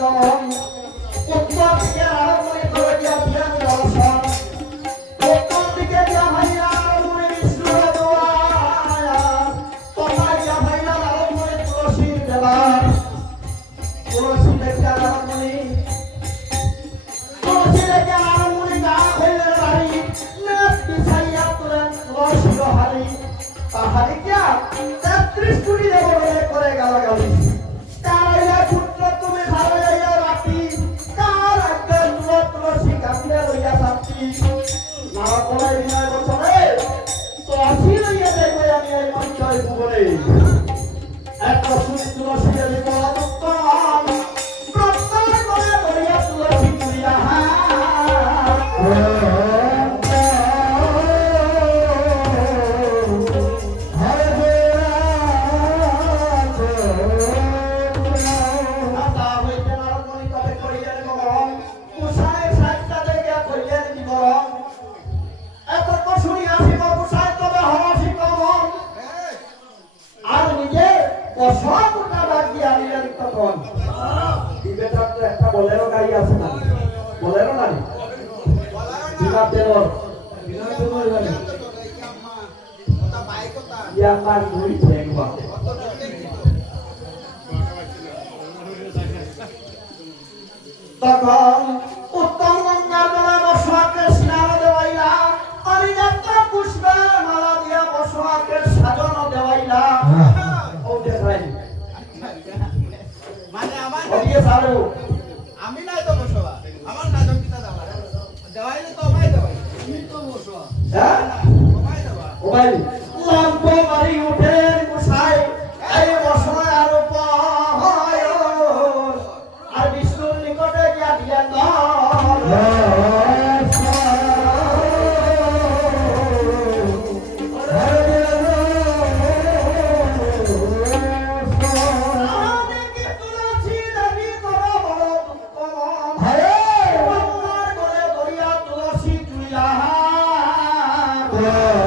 গমন উত্তর দিকে আরম্ভে করে দিয়া বিয়ান দর্শন উত্তর দিকে দিয়া ভাইয়া আরম্ভে বিষ্ণুর দোয়া তোমার দিয়া ভাইয়া আরম্ভে তুলসীর দেবা তুলসী দেখে আরম্ভে তুলসী দেখে আরম্ভে গা হইলে বাড়ি নেট পিছাইয়া তুলেন তুলসী হারি পাহাড়ি क्या 33 কোটি দেবলে করে গালাগালি কারাইয়া পুত্র তুমি ভালোইয়া রাতি কার আগে তুলসী কান্দে লইয়া সাথী না বলাই বিনয় বছরে তো আসি লইয়া দেখো আমি এই মঞ্চে ভুবনে এত শুনি তুলসী দেবী বলা উত্তম প্রত্যার করে বলিয়া তুলসী তুলিয়া बोलेरो गाई আছে না बोलेरो না বিনা তেলর বিনা তেলর গাড়ি ওটা বাইক ওটা ইয়া মার ঘুরি দেখবা তখন উত্তম গঙ্গার জলে বসুয়াকে স্নান দেওয়াইলা অরিযাত্রা পুষ্পে মালা দিয়া বসুয়াকে সাজন দেওয়াইলা ও দেখাই মানে আমার ওদিকে সারো আমি নাই তো বসবা আমার নাম কিতা দাও দেওয়াইলে তো ভাই দেওয়াই তুমি তো বসবা হ্যাঁ ভাই দেওয়া ও ভাই লাম্প মারি উঠে গোসাই এই বসনা আর পায় আর বিষ্ণুর নিকটে গিয়া দিলেন Yeah.